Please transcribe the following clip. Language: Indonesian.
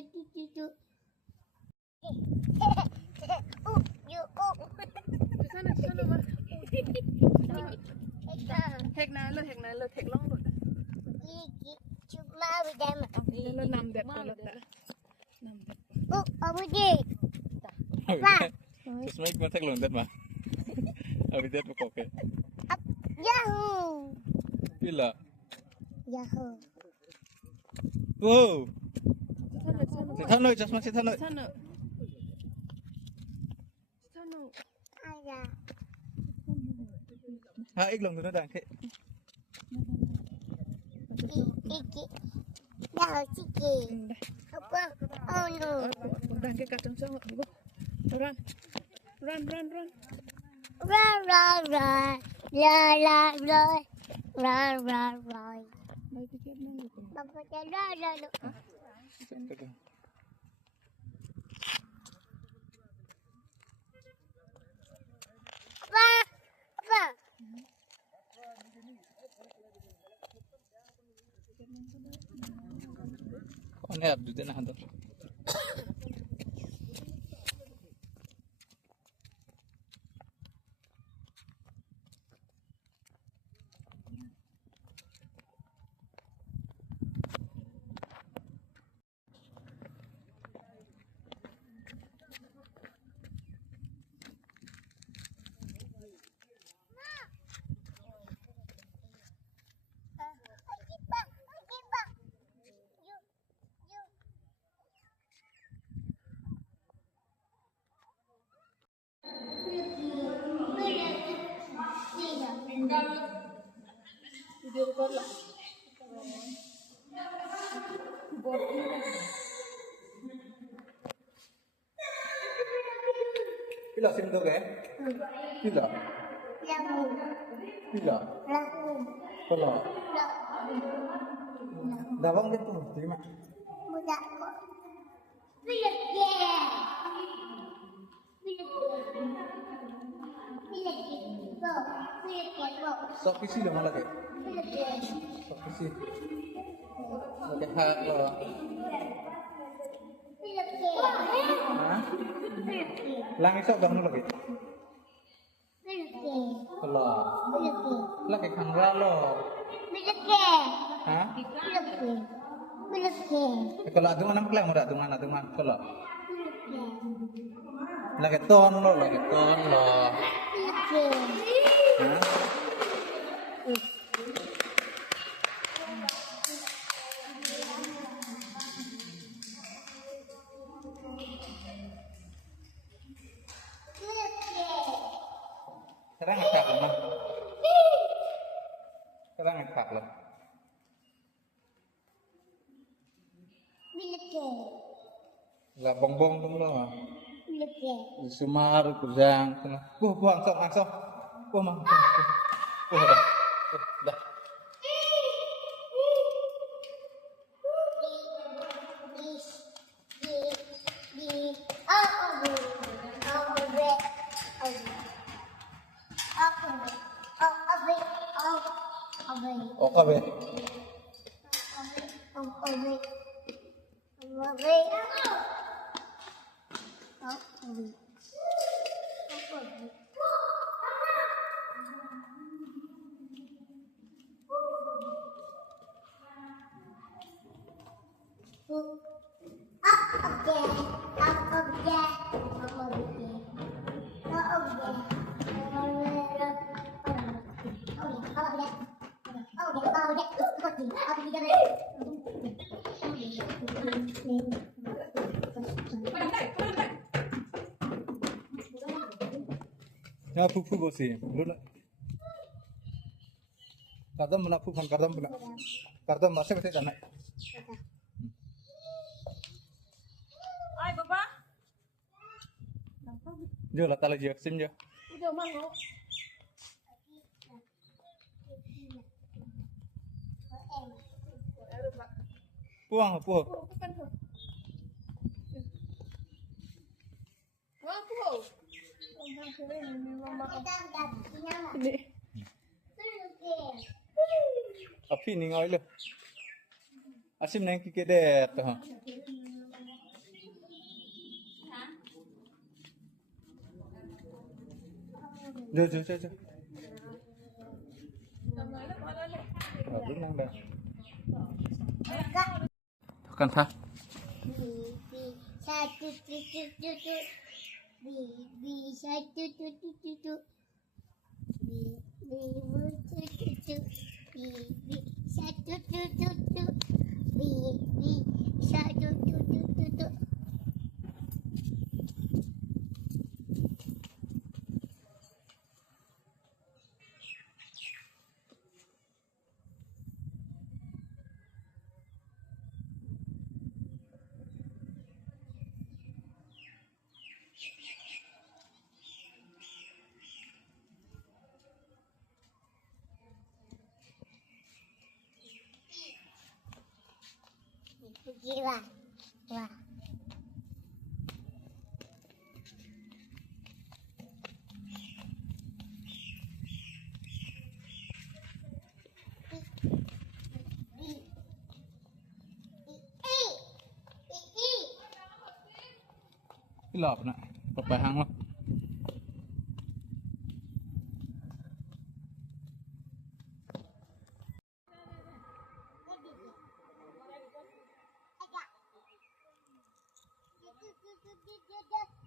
Hek na lo hek long lo. Cuma udah makan. Lo nam det ko lo ta. Nam det. Abu di. Terus mai masak lontet mah. Abi det mo koke. Yahoo. Pila. Yahoo. Wow. Sana. Sithano jasma sithano. Sana. Sana. Ada. Ha ik long tu dang ke. Iki. Yahoo ciki. Apa? Oh no. Udah ke kacang sama. Run. Run. Run, run, run. La la la. Run, run, run. Baik pikir nang gitu. Bapak jalan lalu. Apa? Apa? Kau ni abdu tu nak hantar. Video record lah. Pila sim tu ke? Pila. Lahu. Pila. Lahu. Kalau dawang dia tu terima. Budak kok. Bila ke? Bila ke? Bila ke? Bila ke? Sok isi dah malah ke. Bila ke? Sok isi. Okey hak lo. Bila ke? Ha? Bila ke? Lang esok dah mana lagi? Bila ke? Kalau Bila ke? lagi kang ralo. Bila ke? Ha? Bila ke? Bila ke? Kalau ada mana kelang muda tu mana kalau Bila ke? lagi ton lo. Bila ke? Ha? Bila ke? Sekarang ngecak lo mah. Sekarang ngecak lo. Bila ke? Lah bong tu lo. Bila ke? Sumar kujang tu. Buang langsung. Buang mah. Dah. Dah. Oke be. Ya pupu bosi. Lula. Kadam mana pupu kadam mana. Kadam masih kana. Ai bapa. Jo lah tala jo sim jo. Udah mau. Puang. Bukan tuh. Wah, pulau. Ini. Api ni ngoi lo. Asim nang kike det tu ha. Jo jo jo jo. Berenang dah. Tekan ha. Bibi satu tutu tutu. Bibi satu tutu tutu. Bibi tutu tutu. Bibi satu tutu tutu. Bibi satu tutu tutu. Pergi wah. Wah. Ilap nak. Papahang lo. Ada.